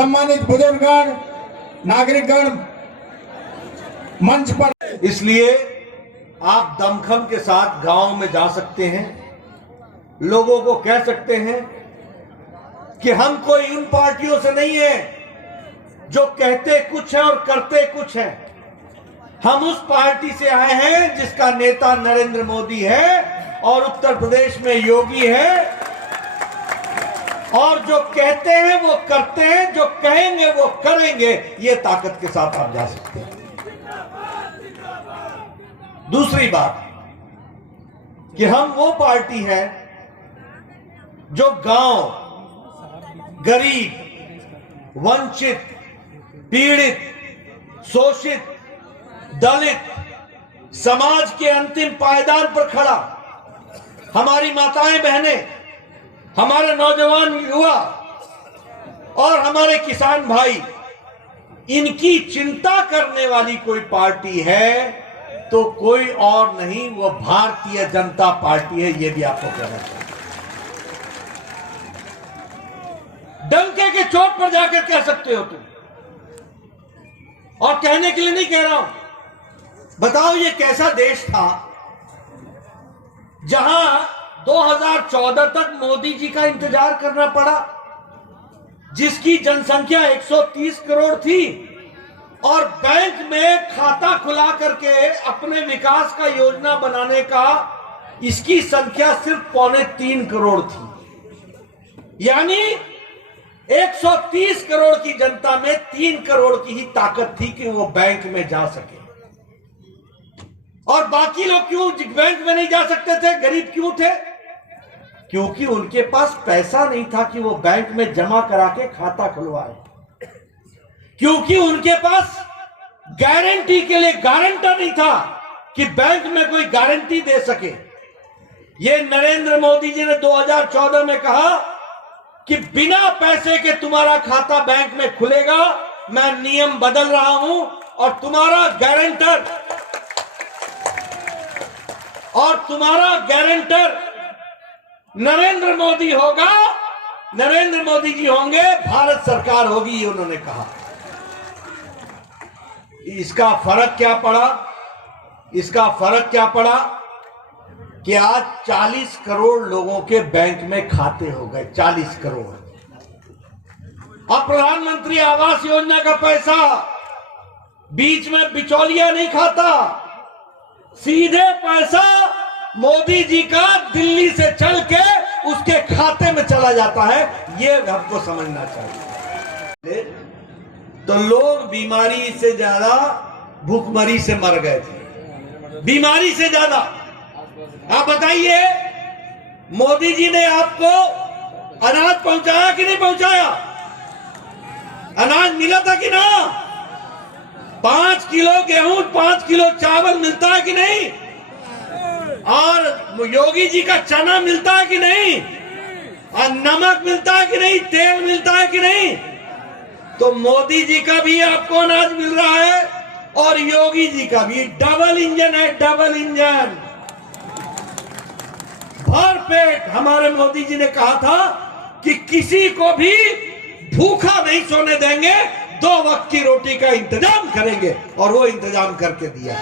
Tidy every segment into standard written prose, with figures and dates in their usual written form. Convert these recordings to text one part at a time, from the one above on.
सम्मानित बुजुर्गगण, नागरिकगण मंच पर। इसलिए आप दमखम के साथ गांव में जा सकते हैं, लोगों को कह सकते हैं कि हम कोई उन पार्टियों से नहीं है जो कहते कुछ है और करते कुछ है। हम उस पार्टी से आए हैं जिसका नेता नरेंद्र मोदी है और उत्तर प्रदेश में योगी है, और जो कहते हैं वो करते हैं, जो कहेंगे वो करेंगे। ये ताकत के साथ आप जा सकते हैं। दूसरी बात कि हम वो पार्टी है जो गांव, गरीब, वंचित, पीड़ित, शोषित, दलित समाज के अंतिम पायदान पर खड़ा, हमारी माताएं बहनें, हमारे नौजवान युवा और हमारे किसान भाई, इनकी चिंता करने वाली कोई पार्टी है तो कोई और नहीं, वो भारतीय जनता पार्टी है। ये भी आपको कहना चाहिए। डंके के चोट पर जाकर कह सकते हो तुम, और कहने के लिए नहीं कह रहा हूं। बताओ ये कैसा देश था जहां 2014 तक मोदी जी का इंतजार करना पड़ा, जिसकी जनसंख्या 130 करोड़ थी और बैंक में खाता खुला करके अपने विकास का योजना बनाने का इसकी संख्या सिर्फ 2.25 करोड़ थी। यानी 130 करोड़ की जनता में 3 करोड़ की ही ताकत थी कि वो बैंक में जा सके। और बाकी लोग क्यों बैंक में नहीं जा सकते थे, गरीब क्यों थे? क्योंकि उनके पास पैसा नहीं था कि वो बैंक में जमा करा के खाता खुलवाए, क्योंकि उनके पास गारंटी के लिए गारंटर नहीं था कि बैंक में कोई गारंटी दे सके। ये नरेंद्र मोदी जी ने 2014 में कहा कि बिना पैसे के तुम्हारा खाता बैंक में खुलेगा, मैं नियम बदल रहा हूं और तुम्हारा गारंटर नरेंद्र मोदी होगा, नरेंद्र मोदी जी होंगे, भारत सरकार होगी, ये उन्होंने कहा। इसका फर्क क्या पड़ा कि आज 40 करोड़ लोगों के बैंक में खाते हो गए, 40 करोड़। अब प्रधानमंत्री आवास योजना का पैसा बीच में बिचौलिया नहीं खाता, सीधे पैसा मोदी जी का दिल्ली से चल के उसके खाते में चला जाता है। ये हमको समझना चाहिए। तो लोग बीमारी से ज्यादा भूखमरी से मर गए थे, बीमारी से ज्यादा। आप बताइए, मोदी जी ने आपको अनाज पहुंचाया कि नहीं पहुंचाया? अनाज मिला था कि ना? 5 किलो गेहूं, 5 किलो चावल मिलता है कि नहीं? और योगी जी का चना मिलता है कि नहीं? और नमक मिलता है कि नहीं? तेल मिलता है कि नहीं? तो मोदी जी का भी आपको अनाज मिल रहा है और योगी जी का भी। डबल इंजन है, डबल इंजन। भर पेट हमारे मोदी जी ने कहा था कि किसी को भी भूखा नहीं सोने देंगे, 2 वक्त की रोटी का इंतजाम करेंगे, और वो इंतजाम करके दिया।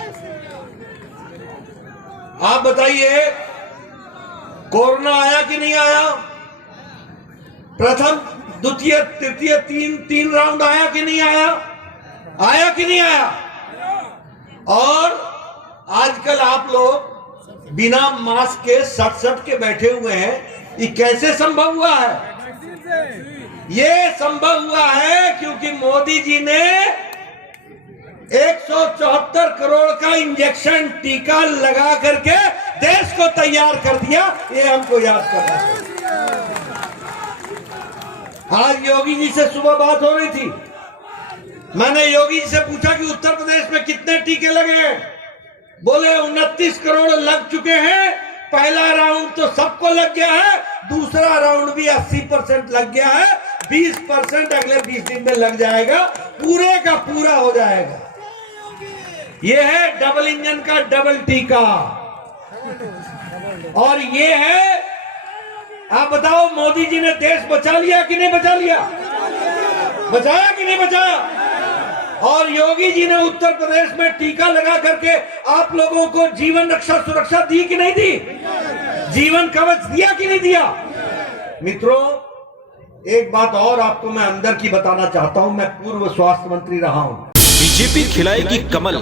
आप बताइए, कोरोना आया कि नहीं आया? प्रथम, द्वितीय, तृतीय, तीन राउंड आया कि नहीं आया? आया कि नहीं आया? और आजकल आप लोग बिना मास्क के सट के बैठे हुए हैं। ये कैसे संभव हुआ है? ये संभव हुआ है क्योंकि मोदी जी ने 174 करोड़ का इंजेक्शन, टीका लगा करके देश को तैयार कर दिया। ये हमको याद करना चाहिए। आज योगी जी से सुबह बात हो रही थी, मैंने योगी जी से पूछा कि उत्तर प्रदेश में कितने टीके लगे हैं? बोले 29 करोड़ लग चुके हैं। पहला राउंड तो सबको लग गया है, दूसरा राउंड भी 80% लग गया है, 20% अगले 20 दिन में लग जाएगा, पूरे का पूरा हो जाएगा। ये है डबल इंजन का डबल टीका। और ये है, आप बताओ, मोदी जी ने देश बचा लिया कि नहीं बचा लिया? बचाया कि नहीं बचाया? और योगी जी ने उत्तर प्रदेश में टीका लगा करके आप लोगों को जीवन रक्षा सुरक्षा दी कि नहीं दी? जीवन कवच दिया कि नहीं दिया? मित्रों, एक बात और आपको मैं अंदर की बताना चाहता हूं। मैं पूर्व स्वास्थ्य मंत्री रहा हूं। बीजेपी खिलाएगी कमल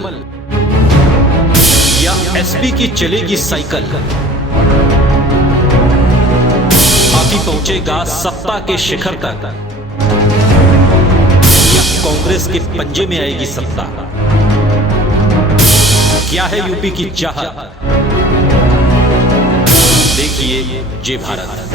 या एसपी की चलेगी साइकिल, पार्टी पहुंचेगा सत्ता के शिखर तक या कांग्रेस के पंजे में आएगी सत्ता? क्या है यूपी की चाहत? देखिए जय भारत।